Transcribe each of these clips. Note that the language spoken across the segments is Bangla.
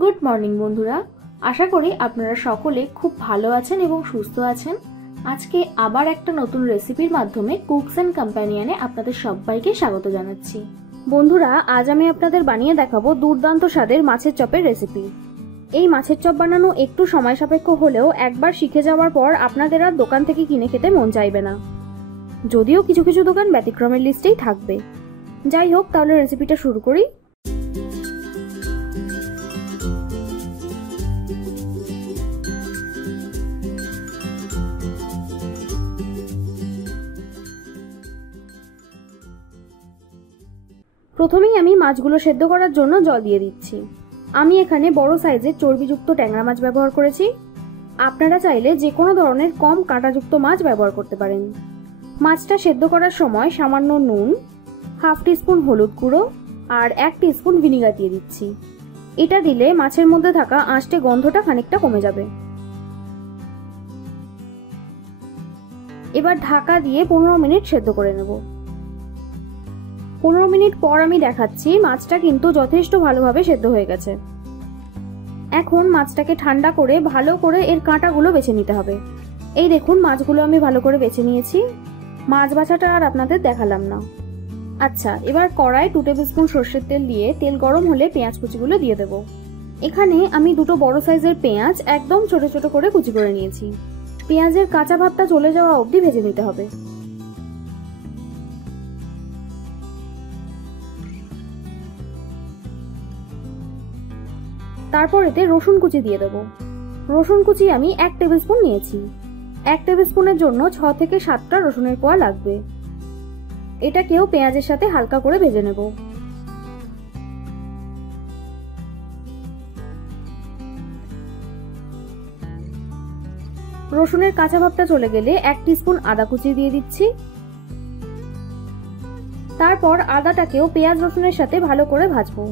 গুড মর্নিং বন্ধুরা, আশা করি আপনারা সকলে খুব ভালো আছেন এবং সুস্থ আছেন। আজকে আবার একটা নতুন রেসিপির মাধ্যমে কুকস এন্ড কম্প্যানিয়নে আপনাদের সবাইকে স্বাগত জানাচ্ছি। বন্ধুরা, আজ আমি আপনাদের বানিয়ে দেখাবো দুর্দান্ত স্বাদের মাছের চপের রেসিপি। এই মাছের চপ বানানো একটু সময় সাপেক্ষ হলেও একবার শিখে যাওয়ার পর আপনাদের আর দোকান থেকে কিনে খেতে মন চাইবে না, যদিও কিছু কিছু দোকান ব্যতিক্রমের লিস্টেই থাকবে। যাই হোক, তাহলে রেসিপিটা শুরু করি। প্রথমেই আমি মাছগুলো সেদ্ধ করার জন্য জল দিয়ে দিচ্ছি। আমি এখানে বড় সাইজের চর্বিযুক্ত ট্যাংরা মাছ ব্যবহার করেছি। আপনারা চাইলে যে কোনো ধরনের কম কাঁটাযুক্ত মাছ ব্যবহার করতে পারেন। মাছটা সেদ্ধ করার সময় সামান্য নুন, হাফ টিস্পুন হলুদ গুঁড়ো আর 1 টিস্পুন ভিনিগার দিয়ে দিচ্ছি। এটা দিলে মাছের মধ্যে থাকা আঁশটে গন্ধটা খানিকটা কমে যাবে। এবার ঢাকা দিয়ে 15 মিনিট সেদ্ধ করে নেব। 15 মিনিট পর আমি দেখাচ্ছি, মাছটা কিন্তু যথেষ্ট ভালোভাবে সেদ্ধ হয়ে গেছে। এখন মাছটাকে ঠান্ডা করে ভালো করে এর কাঁটাগুলো বেছে নিতে হবে। এই দেখুন, মাছগুলো আমি ভালো করে বেছে নিয়েছি। মাছ বাছাটা আর আপনাদের দেখালাম না। আচ্ছা, এবার কড়াই 2 টেবিল স্পুন সর্ষের তেল দিয়ে তেল গরম হলে পেঁয়াজ কুচিগুলো দিয়ে দেব। এখানে আমি দুটো বড় সাইজের পেঁয়াজ একদম ছোট ছোট করে কুচি করে নিয়েছি। পেঁয়াজের কাঁচা ভাবটা চলে যাওয়া অবধি ভেজে নিতে হবে। তারপর এতে রসুন কুচি দিয়ে দেবো। রসুন কুচি আমি 1 টেবিল স্পুন নিয়েছি। 1 টেবিল স্পুনের জন্য 6 থেকে 7টা রসুনের কোয়া লাগবে। এটাকেও পেঁয়াজের সাথে হালকা করে ভেজে নেব। রসুনের কাঁচা ভাবটা চলে গেলে 1 টিস্পুন আদা কুচি দিয়ে দিচ্ছি। তারপর আদাটাকেও পেঁয়াজ রসুনের সাথে ভালো করে ভাজবো।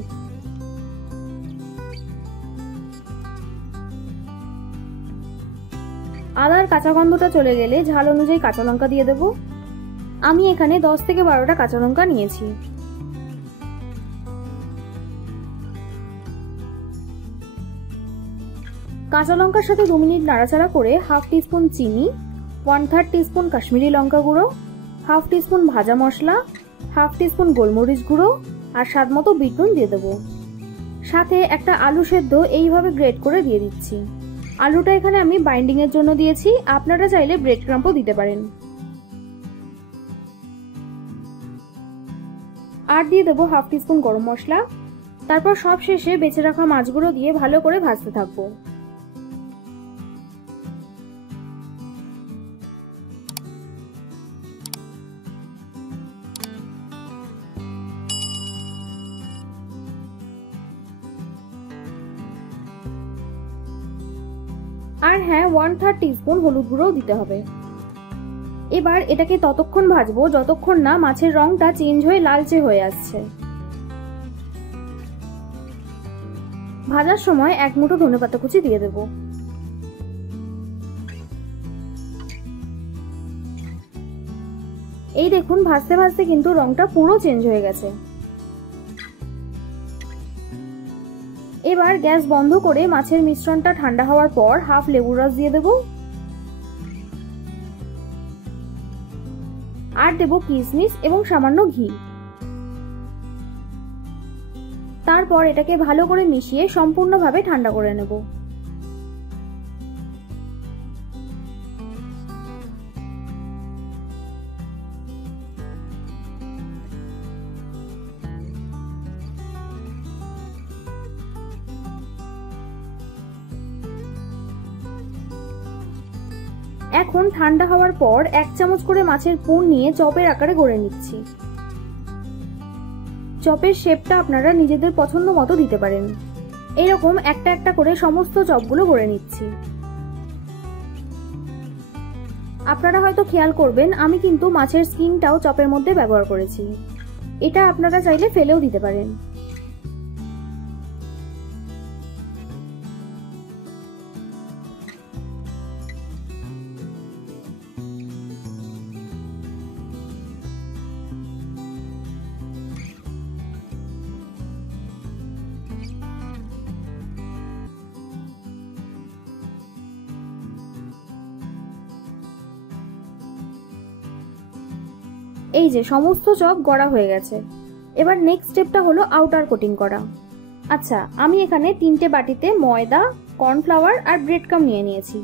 আদার কাঁচা গন্ধটা চলে গেলে ঝাল অনুযায়ী কাঁচা লঙ্কা দিয়ে দেব। আমি এখানে 10 থেকে 12টা কাঁচা লঙ্কা নিয়েছি। কাঁচা লঙ্কার সাথে 2 মিনিট নাড়াচাড়া করে হাফ টিস্পুন চিনি, 1/3 টিস্পুন কাশ্মীরি লঙ্কা গুঁড়ো, হাফ টিস্পুন ভাজা মশলা, হাফ টিস্পুন গোলমরিচ গুঁড়ো আর স্বাদ মতো বিট নুন দিয়ে দেবো। সাথে একটা আলু সেদ্ধ এইভাবে গ্রেট করে দিয়ে দিচ্ছি। আলুটা এখানে আমি বাইন্ডিং এর জন্য দিয়েছি, আপনারা চাইলে ব্রেড ক্রাম্পও দিতে পারেন। আর দিয়ে দেবো হাফ টিস্পুন গরম মশলা। তারপর সব শেষে বেছে রাখা মাছগুলো দিয়ে ভালো করে ভাজতে থাকবো। আর হ্যাঁ, 1/3 টিস্পুন হলুদ গুঁড়োও দিতে হবে। এবার এটাকে ততক্ষণ ভাজবো যতক্ষণ না মাছের রংটা চেঞ্জ হয়ে লালচে হয়ে আসছে। ভাজার সময় 1 মুঠো ধনেপাতা কুচি দিয়ে দেব। এই দেখুন, ভাজতে ভাজতে কিন্তু রংটা পুরো চেঞ্জ হয়ে গেছে। এবার গ্যাস বন্ধ করে মাছের মিশ্রণটা ঠান্ডা হওয়ার পর হাফ লেবুর রস দিয়ে দেব। আর দেব কিশমিশ এবং সামান্য ঘি। তারপর এটাকে ভালো করে মিশিয়ে সম্পূর্ণভাবে ঠান্ডা করে নেব। এখন ঠান্ডা হওয়ার পর 1 চামচ করে মাছের পুর নিয়ে চপের আকারে গড়ে নিচ্ছি। চপের শেপটা আপনারা নিজেদের পছন্দ মতো দিতে পারেন। এরকম একটা একটা করে সমস্ত চপগুলো গড়ে নিচ্ছি। আপনারা হয়তো খেয়াল করবেন, আমি কিন্তু মাছের স্কিনটাও চপের মধ্যে ব্যবহার করেছি। এটা আপনারা চাইলে ফেলেও দিতে পারেন। এই যে সমস্ত চপ গড়া হয়ে গেছে। এবার নেক্সট স্টেপটা হলো আউটার কোটিং করা। আচ্ছা, আমি এখানে 3টে বাটিতে ময়দা, কর্নফ্লাওয়ার আর ব্রেড ক্রাম্ব নিয়ে নিয়েছি।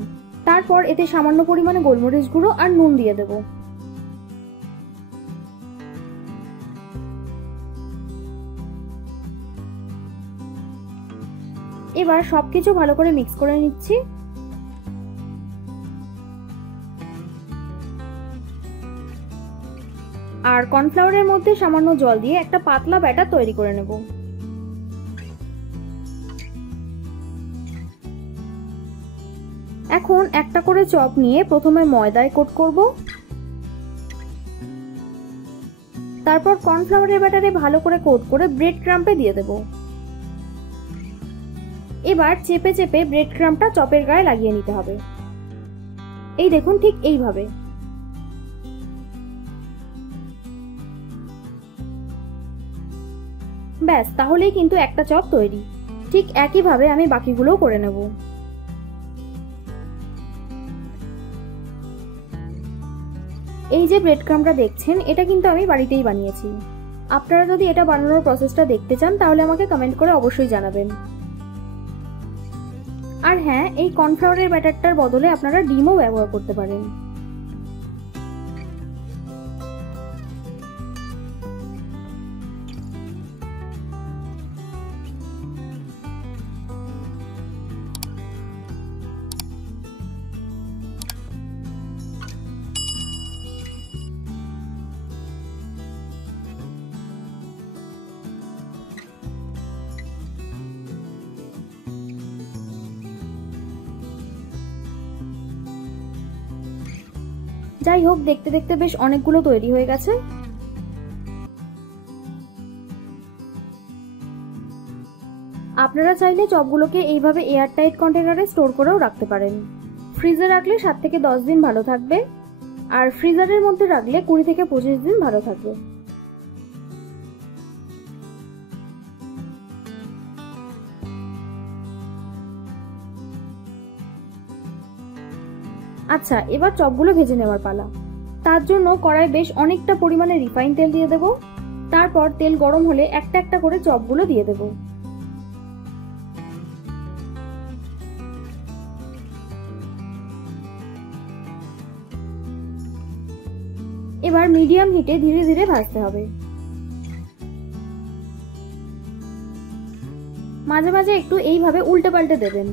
তারপর এতে সামান্য পরিমাণে গোলমরিচ গুঁড়ো আর নুন দিয়ে দেব। এবার সবকিছু ভালো করে মিক্স করে নিচ্ছি। আর কর্নফ্লাওয়ারের মধ্যে সামান্য জল দিয়ে একটা পাতলা ব্যাটার তৈরি করে নেব। এখন একটা করে চপ নিয়ে প্রথমে ময়দায় কোট করব, তারপর কর্নফ্লাওয়ারের ব্যাটারে ভালো করে কোট করে ব্রেড ক্রাম্পে দিয়ে দেব। এবার চেপে চেপে ব্রেড ক্রাম্পটা চপের গায়ে লাগিয়ে নিতে হবে। এই দেখুন, ঠিক এইভাবে। ব্যাস, তাহলেই কিন্তু একটা চপ তৈরি। ঠিক একইভাবে আমি বাকিগুলোও করে নেব। এই যে ব্রেড ক্রাম্বটা দেখছেন, এটা কিন্তু আমি বাড়িতেই বানিয়েছি। আপনারা যদি এটা বানানোর প্রসেসটা দেখতে চান তাহলে আমাকে কমেন্ট করে অবশ্যই জানাবেন। আর হ্যাঁ, এই কর্নফ্লাওয়ারের ব্যাটারটার বদলে আপনারা ডিমও ব্যবহার করতে পারেন। যাই হোক, দেখতে দেখতে বেশ অনেকগুলো তৈরি হয়ে গেছে। আপনারা চাইলে চপগুলোকে এইভাবে এয়ারটাইট কন্টেনারে স্টোর করেও রাখতে পারেন। ফ্রিজে রাখলে 7 থেকে 10 দিন ভালো থাকবে, আর ফ্রিজারের মধ্যে রাখলে 20 থেকে 25 দিন ভালো থাকবে। আচ্ছা, এবার চপগুলো ভেজে নেওয়ার পালা। তার জন্য কড়াই বেশ অনেকটা পরিমাণে রিফাইন তেল দিয়ে দেব। তারপর তেল গরম হলে একটা একটা করে চপগুলো দিয়ে দেব। এবার মিডিয়াম হিটে ধীরে ধীরে ভাজতে হবে। মাঝে মাঝে একটু এইভাবে উল্টে পাল্টে দেবেন।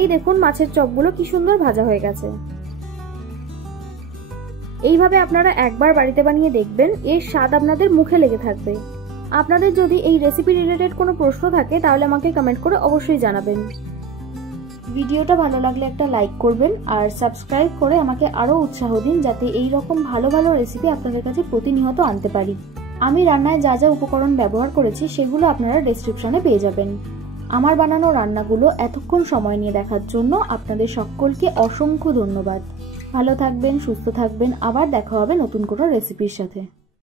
এই দেখুন, মাছের চপগুলো কি সুন্দর ভাজা হয়ে গেছে। এইভাবে আপনারা একবার বাড়িতে বানিয়ে দেখবেন, এর স্বাদ আপনাদের মুখে লেগে থাকবে। আপনাদের যদি এই রেসিপি রিলেটেড কোনো প্রশ্ন থাকে তাহলে আমাকে কমেন্ট করে অবশ্যই জানাবেন। ভিডিওটা ভালো লাগলে একটা লাইক করবেন আর সাবস্ক্রাইব করে আমাকে আরো উৎসাহ দিন, যাতে এই রকম ভালো ভালো রেসিপি আপনাদের কাছে প্রতিনিয়ত আনতে পারি। আমি রান্নায় যা যা উপকরণ ব্যবহার করেছি সেগুলো আপনারা ডেসক্রিপশনে পেয়ে যাবেন। আমার বানানো রান্নাগুলো এতক্ষণ সময় নিয়ে দেখার জন্য আপনাদের সকলকে অসংখ্য ধন্যবাদ। ভালো থাকবেন, সুস্থ থাকবেন, আবার দেখা হবে নতুন কোনো রেসিপির সাথে।